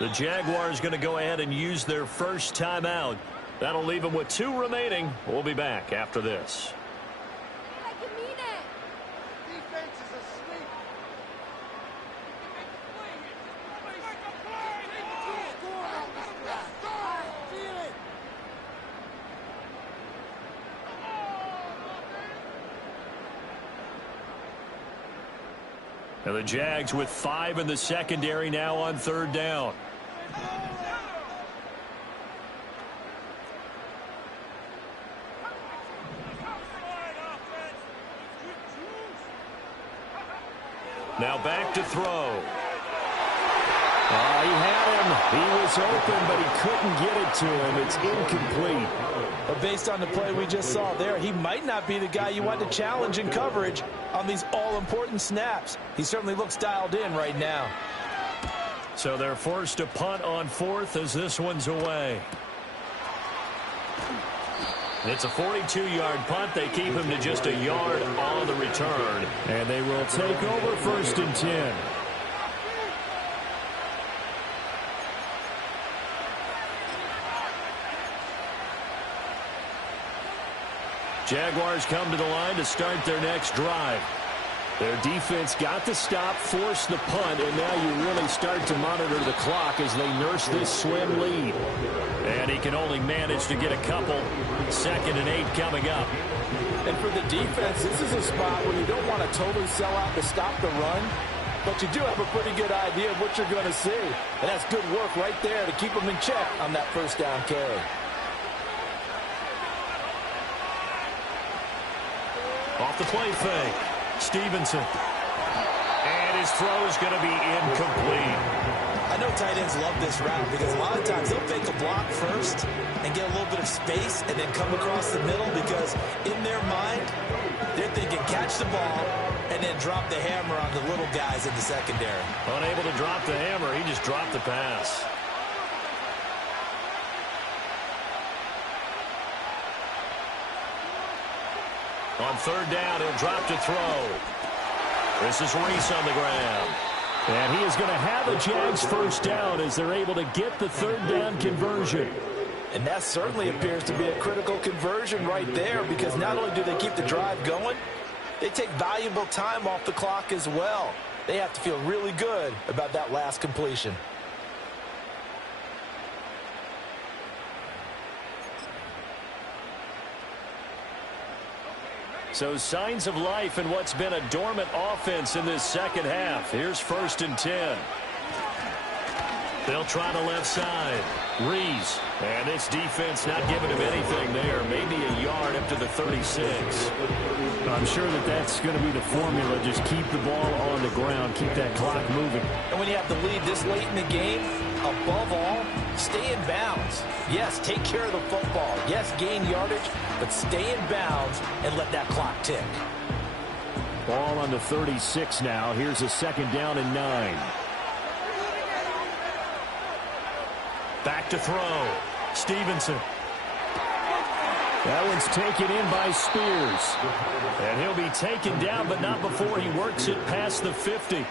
The Jaguars going to go ahead and use their first timeout. That'll leave them with 2 remaining. We'll be back after this. Now the Jags with 5 in the secondary now on third down. Now back to throw. He had him. He was open, but he couldn't get it to him. It's incomplete. But based on the play we just saw there, he might not be the guy you want to challenge in coverage on these all-important snaps. He certainly looks dialed in right now. So they're forced to punt on 4th as this one's away. It's a 42-yard punt. They keep him to just a yard on the return. And they will take over 1st and 10. Jaguars come to the line to start their next drive. Their defense got the stop, forced the punt, and now you really start to monitor the clock as they nurse this slim lead. And he can only manage to get a couple. 2nd and 8 coming up. And for the defense, this is a spot where you don't want to totally sell out to stop the run, but you do have a pretty good idea of what you're going to see. And that's good work right there to keep them in check on that first down carry. Off the play fake. Stevenson. And his throw is going to be incomplete. I know tight ends love this route because a lot of times they'll fake a block first and get a little bit of space and then come across the middle because in their mind, they're thinking catch the ball and then drop the hammer on the little guys in the secondary. Unable to drop the hammer, he just dropped the pass. On third down, he'll drop to throw. This is Reese on the ground. And he is going to have the Jags first down as they're able to get the third down conversion. And that certainly appears to be a critical conversion right there because not only do they keep the drive going, they take valuable time off the clock as well. They have to feel really good about that last completion. So signs of life in what's been a dormant offense in this second half. Here's 1st and 10. They'll try the left side. Rees. And this defense not giving him anything there. Maybe a yard up to the 36. I'm sure that that's going to be the formula. Just keep the ball on the ground. Keep that clock moving. And when you have the lead this late in the game, above all, stay in bounds. Yes, take care of the football. Yes, gain yardage, but stay in bounds and let that clock tick. Ball on the 36 now. Here's a 2nd down and 9. Back to throw. Stevenson. That one's taken in by Spears. And he'll be taken down, but not before he works it past the 50.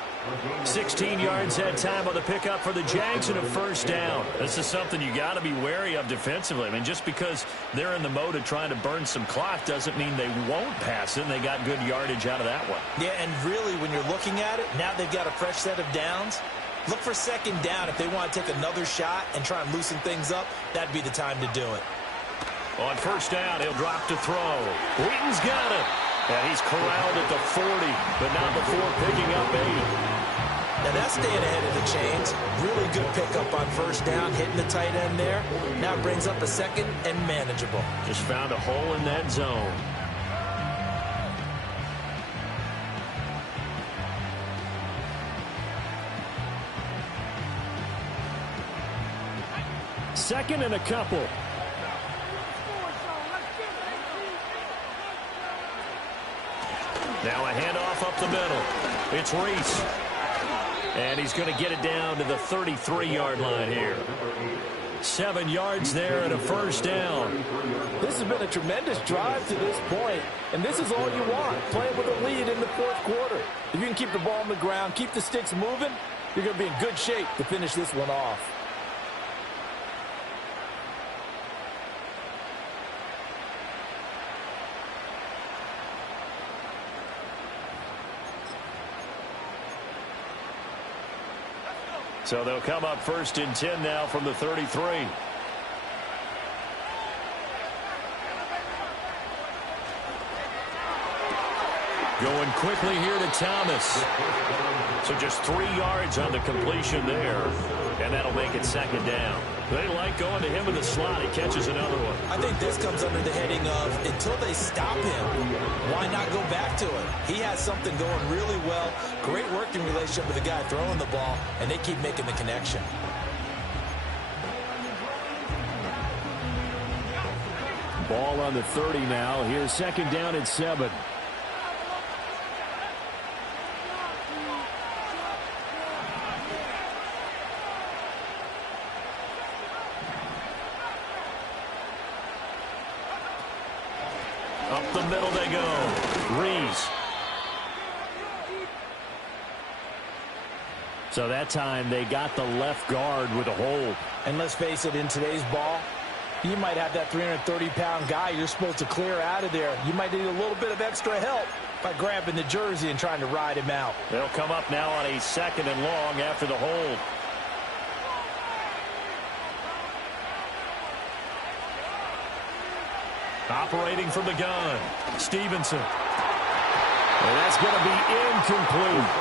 16 yards that time on the pickup for the Jags and a 1st down. This is something you got to be wary of defensively. I mean, just because they're in the mode of trying to burn some clock doesn't mean they won't pass it, and they got good yardage out of that one. Yeah, and really, when you're looking at it, now they've got a fresh set of downs. Look for 2nd down if they want to take another shot and try and loosen things up. That'd be the time to do it. On 1st down, he'll drop to throw. Wheaton's got it. And he's corralled at the 40, but not before picking up 8. Now that's staying ahead of the chains. Really good pickup on 1st down, hitting the tight end there. Now it brings up a 2nd and manageable. Just found a hole in that zone. Second and a couple. Now a handoff up the middle. It's Rees. And he's going to get it down to the 33-yard line here. 7 yards there and a 1st down. This has been a tremendous drive to this point, and this is all you want, playing with a lead in the 4th quarter. If you can keep the ball on the ground, keep the sticks moving, you're going to be in good shape to finish this one off. So they'll come up 1st and 10 now from the 33. Going quickly here to Thomas. So just 3 yards on the completion there. And that'll make it 2nd down. They like going to him in the slot. He catches another one. I think this comes under the heading of until they stop him, why not go back to it? He has something going really well. Great working relationship with the guy throwing the ball, and they keep making the connection. Ball on the 30 now. Here's 2nd down and 7. Up the middle they go. Rees. So that time they got the left guard with a hold. And let's face it, in today's ball, you might have that 330-pound guy you're supposed to clear out of there. You might need a little bit of extra help by grabbing the jersey and trying to ride him out. They'll come up now on a 2nd and long after the hold. Operating from the gun, Stevenson. And that's going to be incomplete.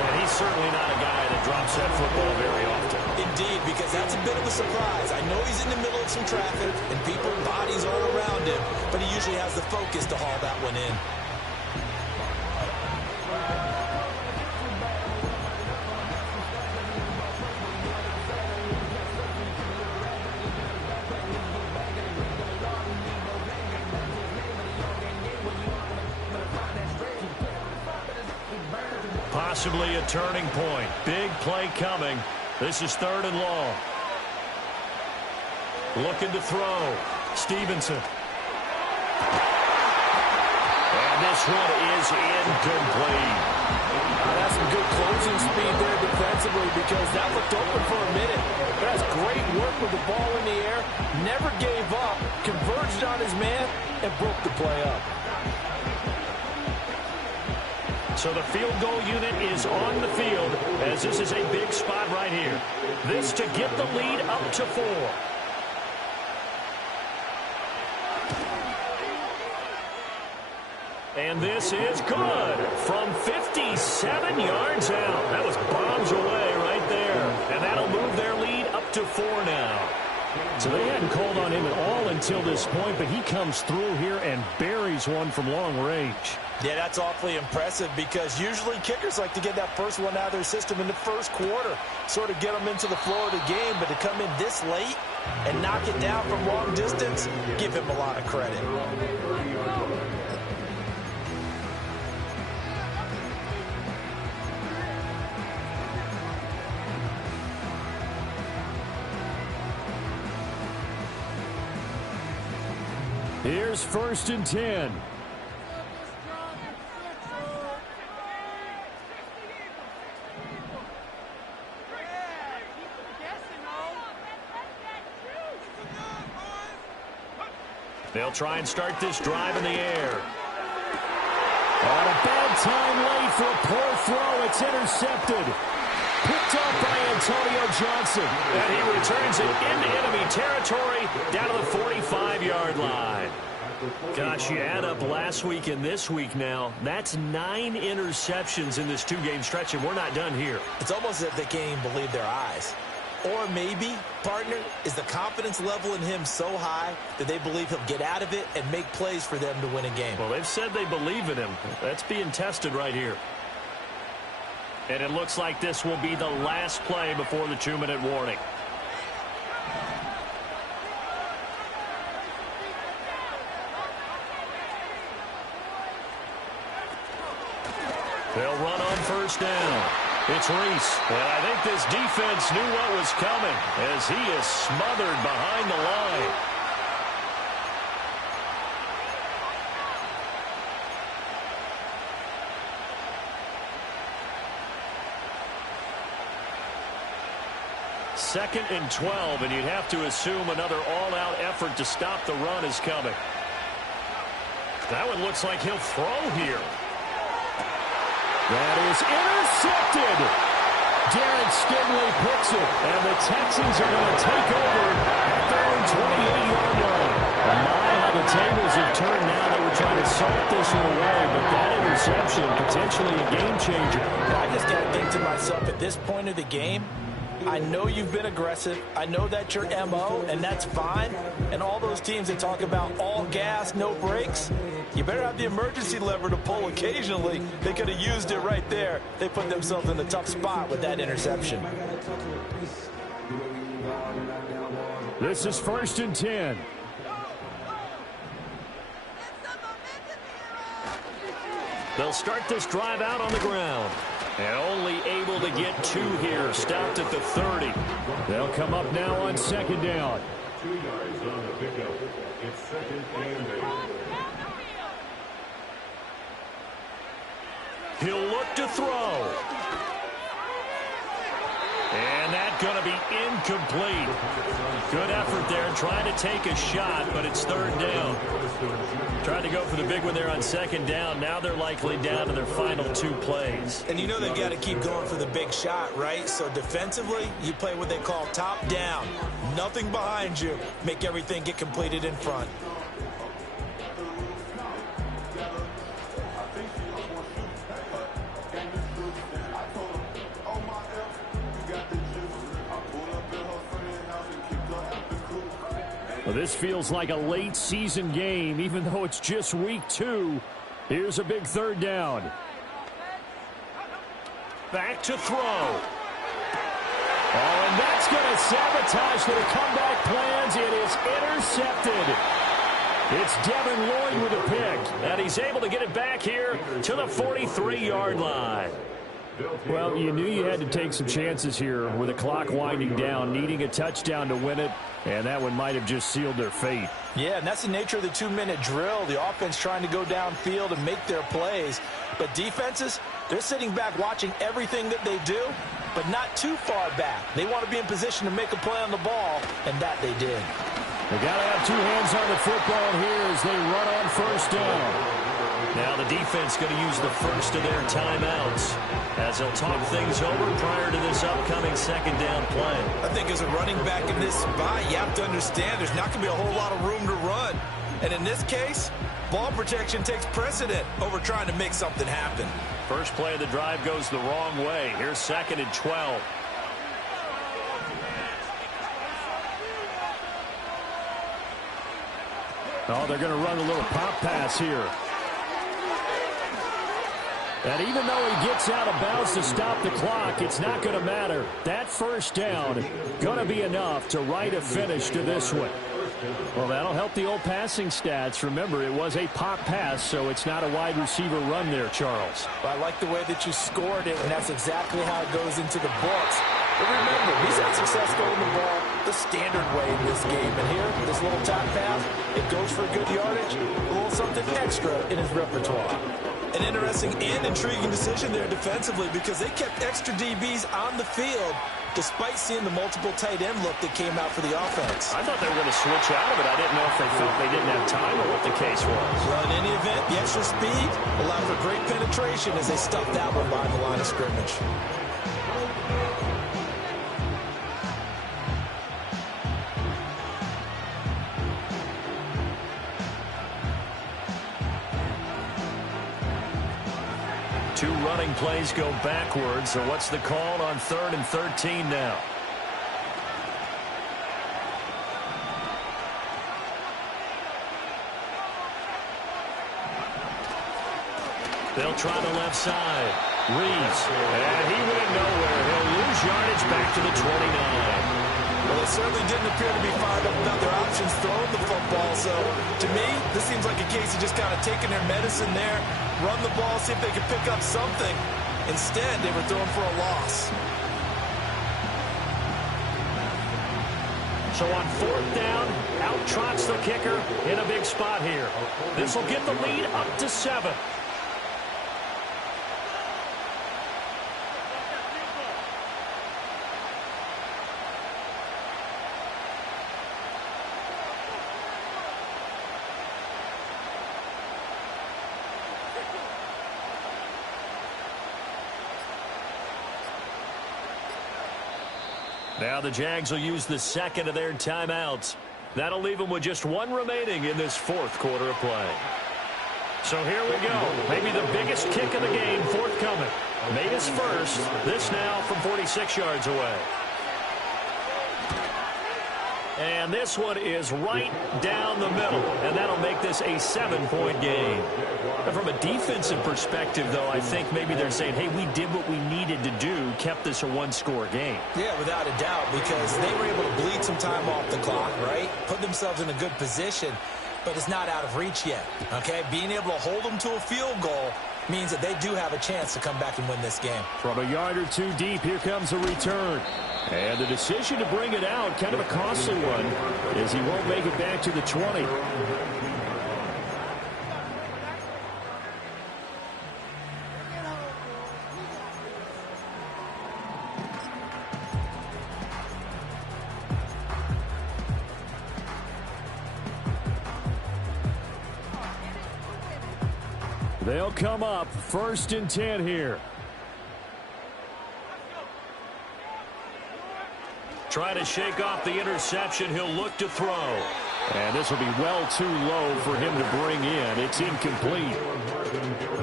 And he's certainly not a guy that drops that football very often. Indeed, because that's a bit of a surprise. I know he's in the middle of some traffic and people, bodies all around him, but he usually has the focus to haul that one in. Possibly a turning point. Big play coming. This is 3rd and long. Looking to throw. Stevenson. And this one is incomplete. That's some good closing speed there defensively because that looked open for a minute. But that's great work with the ball in the air. Never gave up. Converged on his man and broke the play up. So the field goal unit is on the field as this is a big spot right here. This to get the lead up to 4. And this is good from 57 yards out. That was bombs away right there. And that'll move their lead to 4 now. So they hadn't called on him at all until this point, but he comes through here and buries one from long range. Yeah, that's awfully impressive because usually kickers like to get that first one out of their system in the first quarter, sort of get them into the flow of the game, but to come in this late and knock it down from long distance, give him a lot of credit. Here's 1st and 10. They'll try and start this drive in the air. On a bad time late for a poor throw. It's intercepted. Picked up by Antonio Johnson. And he returns it into enemy territory down to the 45-yard line. Gosh, you add up last week and this week now. That's 9 interceptions in this 2-game stretch, and we're not done here. It's almost as if they can't even believe their eyes. Or maybe, partner, is the confidence level in him so high that they believe he'll get out of it and make plays for them to win a game. Well, they've said they believe in him. That's being tested right here. And it looks like this will be the last play before the 2-minute warning. They'll run on 1st down. It's Reese. And I think this defense knew what was coming as he is smothered behind the line. Second and 12, and you'd have to assume another all-out effort to stop the run is coming. That one looks like he'll throw here. That is intercepted. Derek Stingley picks it, and the Texans are going to take over at their own 28-yard line. My, how the tables have turned now. They were trying to salt this one away, but that interception, potentially a game changer. I just got to think to myself, at this point of the game, I know you've been aggressive. I know that's your MO, and that's fine. And all those teams that talk about all gas, no brakes, you better have the emergency lever to pull occasionally. They could have used it right there. They put themselves in a tough spot with that interception. This is 1st and 10. They'll start this drive out on the ground. And only able to get 2 here. Stopped at the 30. They'll come up now on 2nd down. 2 yards on the pickup. It's 2nd and 8. He'll look to throw. And that's going to be incomplete. Good effort there trying to take a shot, but it's 3rd down. Tried to go for the big one there on 2nd down. Now they're likely down to their final 2 plays. And you know they've got to keep going for the big shot, right? So defensively, you play what they call top down. Nothing behind you. Make everything get completed in front. Well, this feels like a late season game, even though it's just week 2. Here's a big 3rd down. Back to throw. Oh, and that's going to sabotage their comeback plans. It is intercepted. It's Devin Lloyd with a pick. And he's able to get it back here to the 43-yard line. Well, you knew you had to take some chances here with the clock winding down, needing a touchdown to win it, and that one might have just sealed their fate. Yeah, and that's the nature of the 2-minute drill. The offense trying to go downfield and make their plays. But defenses, they're sitting back watching everything that they do, but not too far back. They want to be in position to make a play on the ball, and that they did. They got to have 2 hands on the football here as they run on 1st down. Now the defense going to use the first of their timeouts as they'll talk things over prior to this upcoming 2nd down play. I think as a running back in this spot, you have to understand there's not going to be a whole lot of room to run. And in this case, ball protection takes precedent over trying to make something happen. First play of the drive goes the wrong way. Here's 2nd and 12. Oh, they're going to run a little pop pass here. And even though he gets out of bounds to stop the clock, it's not going to matter. That first down going to be enough to write a finish to this one. Well, that'll help the old passing stats. Remember, it was a pop pass, so it's not a wide receiver run there, Charles. Well, I like the way that you scored it, and that's exactly how it goes into the books. But remember, he's had success throwing the ball the standard way in this game. And here, this little top pass, it goes for good yardage, a little something extra in his repertoire. An interesting and intriguing decision there defensively because they kept extra DBs on the field despite seeing the multiple tight end look that came out for the offense. I thought they were going to switch out of it. I didn't know if they felt they didn't have time or what the case was. Well, in any event, the extra speed allowed for great penetration as they stuffed that one behind the line of scrimmage. Two running plays go backwards. So what's the call on 3rd and 13 now? They'll try the left side. Reeves. And he went nowhere. He'll lose yardage back to the 29. Well, they certainly didn't appear to be fired up about their options throwing the football. So, to me, this seems like a case of just kind of taking their medicine there, run the ball, see if they can pick up something. Instead, they were throwing for a loss. So on 4th down, out trots the kicker in a big spot here. This will get the lead up to 7. Now the Jags will use the second of their timeouts. That'll leave them with just one remaining in this 4th quarter of play. So here we go. Maybe the biggest kick of the game forthcoming. Made his first. This now from 46 yards away. And this one is right down the middle. And that'll make this a 7-point game. And from a defensive perspective, though, I think maybe they're saying, hey, we did what we needed to do, kept this a one-score game. Yeah, without a doubt, because they were able to bleed some time off the clock, right? Put themselves in a good position, but it's not out of reach yet, okay? Being able to hold them to a field goal means that they do have a chance to come back and win this game. From a yard or two deep, here comes a return. And the decision to bring it out, kind of a costly one, as he won't make it back to the 20. They'll come up 1st and 10 here. Try to shake off the interception. He'll look to throw. And this will be well too low for him to bring in. It's incomplete.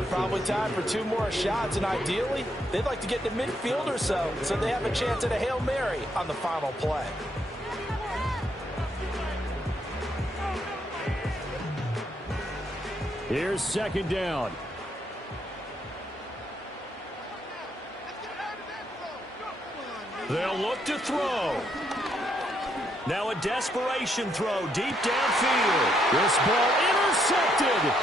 Probably time for 2 more shots, and ideally, they'd like to get to midfield or so they have a chance at a Hail Mary on the final play. Here's 2nd down. They'll look to throw. Now a desperation throw deep downfield. This ball intercepted.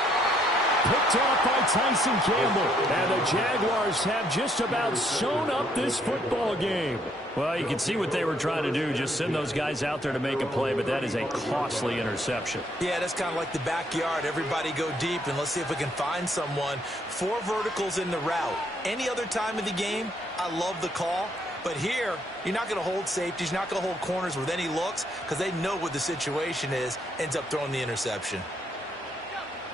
Picked off by Tyson Campbell. And the Jaguars have just about sewn up this football game. Well, you can see what they were trying to do. Just send those guys out there to make a play, but that is a costly interception. Yeah, that's kind of like the backyard. Everybody go deep, and let's see if we can find someone. 4 verticals in the route. Any other time of the game, I love the call. But here, you're not going to hold safeties. You're not going to hold corners with any looks because they know what the situation is. Ends up throwing the interception.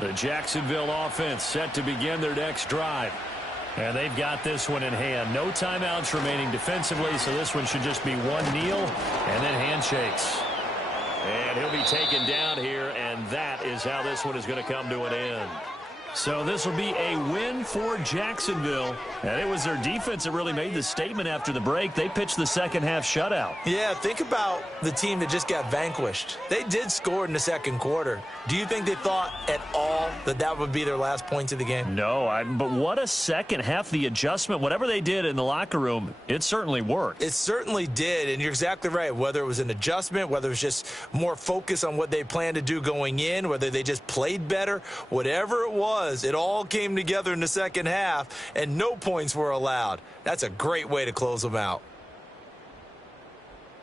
The Jacksonville offense set to begin their next drive. And they've got this one in hand. No timeouts remaining defensively, so this one should just be one kneel and then handshakes. And he'll be taken down here, and that is how this one is going to come to an end. So this will be a win for Jacksonville. And it was their defense that really made the statement after the break. They pitched the second half shutout. Yeah, think about the team that just got vanquished. They did score in the second quarter. Do you think they thought at all that that would be their last point of the game? No, but what a second half. The adjustment, whatever they did in the locker room, it certainly worked. It certainly did, and you're exactly right. Whether it was an adjustment, whether it was just more focus on what they planned to do going in, whether they just played better, whatever it was, it all came together in the second half, and no points were allowed. That's a great way to close them out.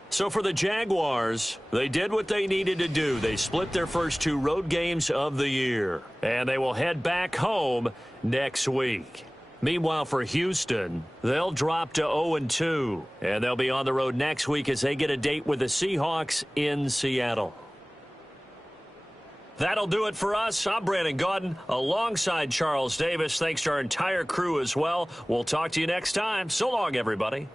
So for the Jaguars, they did what they needed to do. They split their first 2 road games of the year, and they will head back home next week. Meanwhile, for Houston, they'll drop to 0-2, and they'll be on the road next week as they get a date with the Seahawks in Seattle. That'll do it for us. I'm Brandon Gaudin alongside Charles Davis. Thanks to our entire crew as well. We'll talk to you next time. So long, everybody.